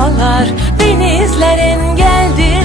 Ne dağlar, denizler engeldir